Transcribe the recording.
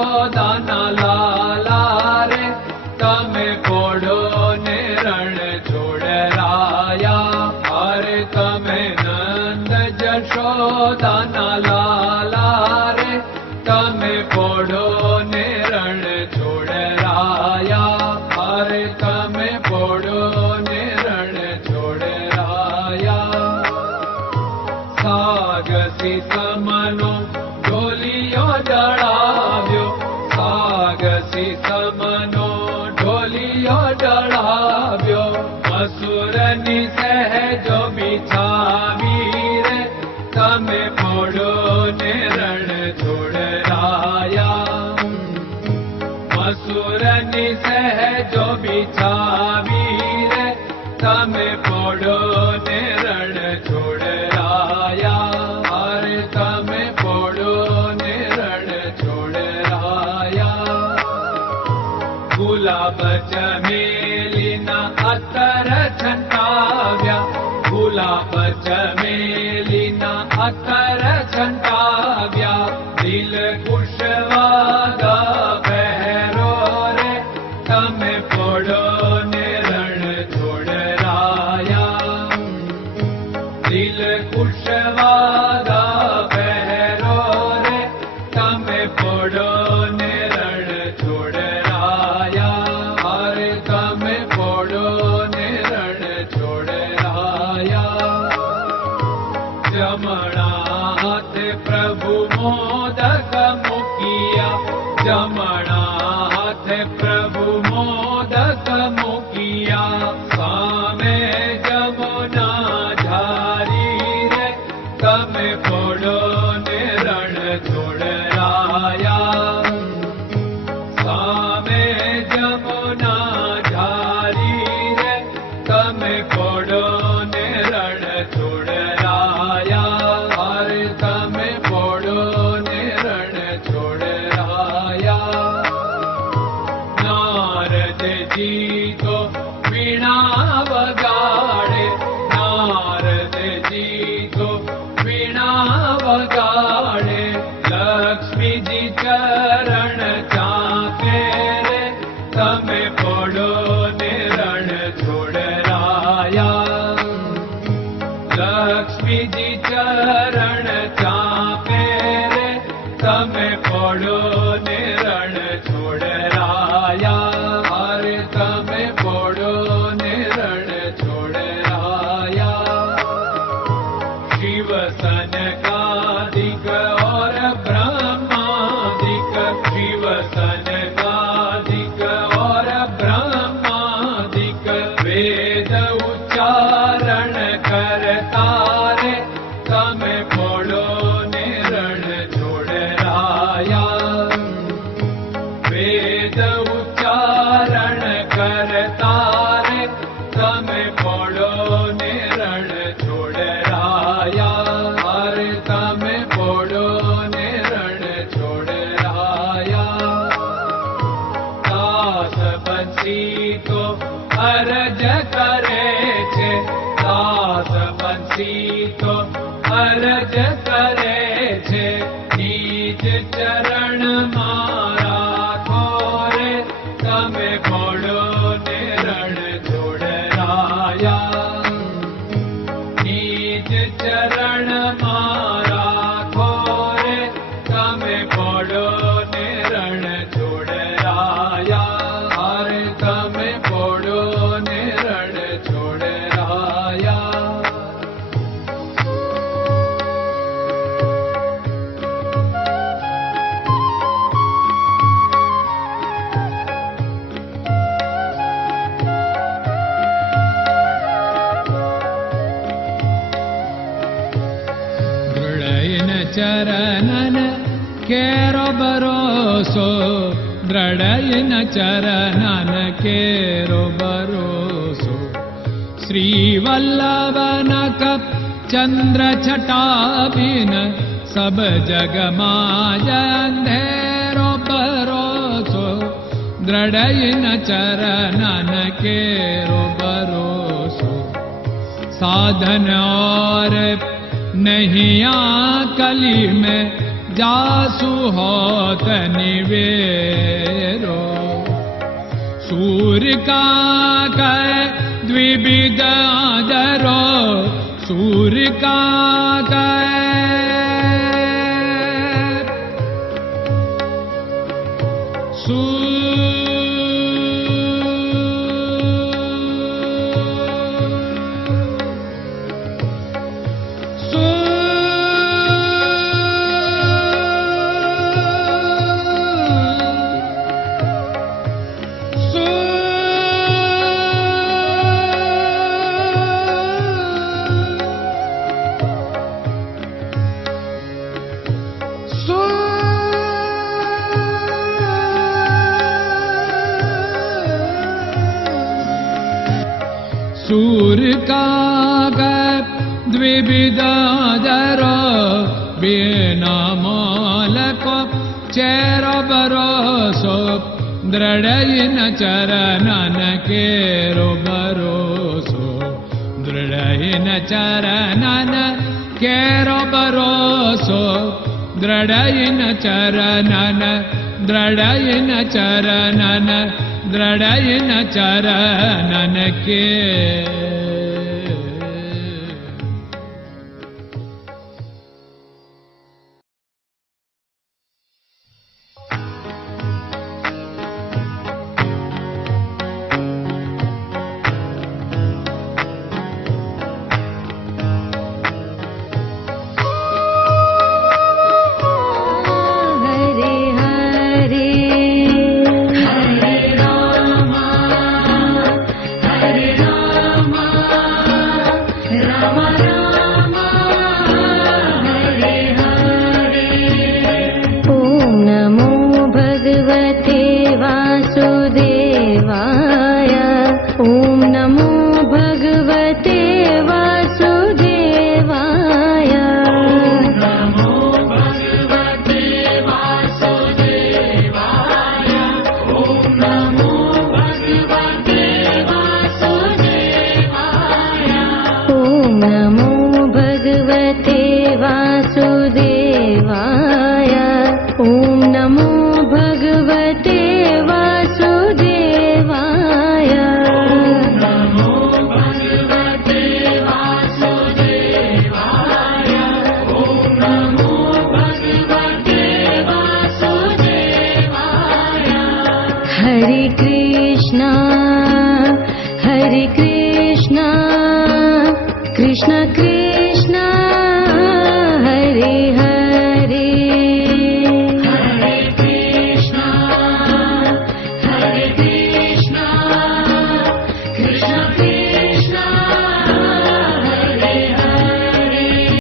જશોદાના લાલા રે તમે પોડો ને રણ છોડરાયા. અરે તમે નંદ જશોદાના લાલા રે તમે પોડો ને રણ છોડરાયા. અરે તમે પોડો ને રણ છોડરાયા. સાગસી સમનો ઢોલિયો ડળાવ્યો, સાગસી સમનો ઢોલિયો ડળાવ્યો. મસૂરની સહેજો બિછાવી રે તમે પોડો ને રણ છોડરાયા. મસૂરની સહેજો બિછાવી રે તમે પોડો ને રણ છોડરાયા. અરે તમે પોડો ને રણ છોડરાયા. ગુલાબ ચમેલીના અત્તર છંટાવ્યા, ગુલાબ ચમેલીના અત્તર છંટાવ્યા. દિલ કુશવાદા પહેરો રે તમે પોડો ને રણ છોડરાયા. દિલ કુશવાદા પહેરો રે તમે પોડો ને રણ છોડરાયા. અરે તમે પોડો ને રણ છોડરાયા. જમણા હાથે પ્રભુ મોદક મૂકિયા, જમણા હાથે પ્રભુ મોદક મૂકિયા. સામે જમુના ઝારી રે તમે પોડો ને રણ છોડરાયા. સામે જમુના ઝારી રે તમે પોડો ને રણ છોડરાયા. અરે તમે પોડો ને રણ છોડરાયા. નારદજી તો વીણા વગાડે, નારદજી તો વીણા વગાડે. લક્ષ્મીજી ચરણ ચાકે રે તમે પોડો ને રણ છોડરાયા. લક્ષ્મીજી ચરણ ચાપે રે તમે પોડો ને રણ છોડરાયા. અરે તમે પોડો ને રણ છોડરાયા. શિવ સનકાદિક और ब्रह्मादिक, शिव सनकादिक और ब्रह्मादिक. वेद उच्चारण करता रे તમે પોડો ને રણ છોડરાયા. વેદ ઉચ્ચારણ કરતા રે તમે પોડો ને રણ છોડરાયા. અરે તમે પોડો ને રણ છોડરાયા. દાસ બંસી તો અરજ કરે છે, દાસ બંસી તો અરજ કરે છે. નીચ ચરણ મારા ખોરે તમે પોડો ને રણ છોડરાયા. નીચ ચરણ મારા ખોરે તમે પોડો ને રણ છોડરાયા. અરે તમે પોડો ને રણ છોડરાયા. ચરણન કેરો ભરોસો, દ્રઢયન ચરણન કેરો ભરોસો. શ્રી વલ્લભન કપ ચંદ્ર છટાબિન સબ જગમાં અંધેરો ભરોસો. દ્રઢયન ચરણન કેરો ભરોસો. साधन और नहीं कली में जासु होत निवेरो। सूर्य का कै द्विविध आदरो, सूर्य का सूर्य का द्विविधादरो, बिना मोल को चेर भरोसो, दृढ़ चरणन केरो भरोसो, दृढ़ चरणन केरो भरोसो, दृढ़ चरणन, दृढ़ चरणन, दृढ़ चरणन के। Krishna Krishna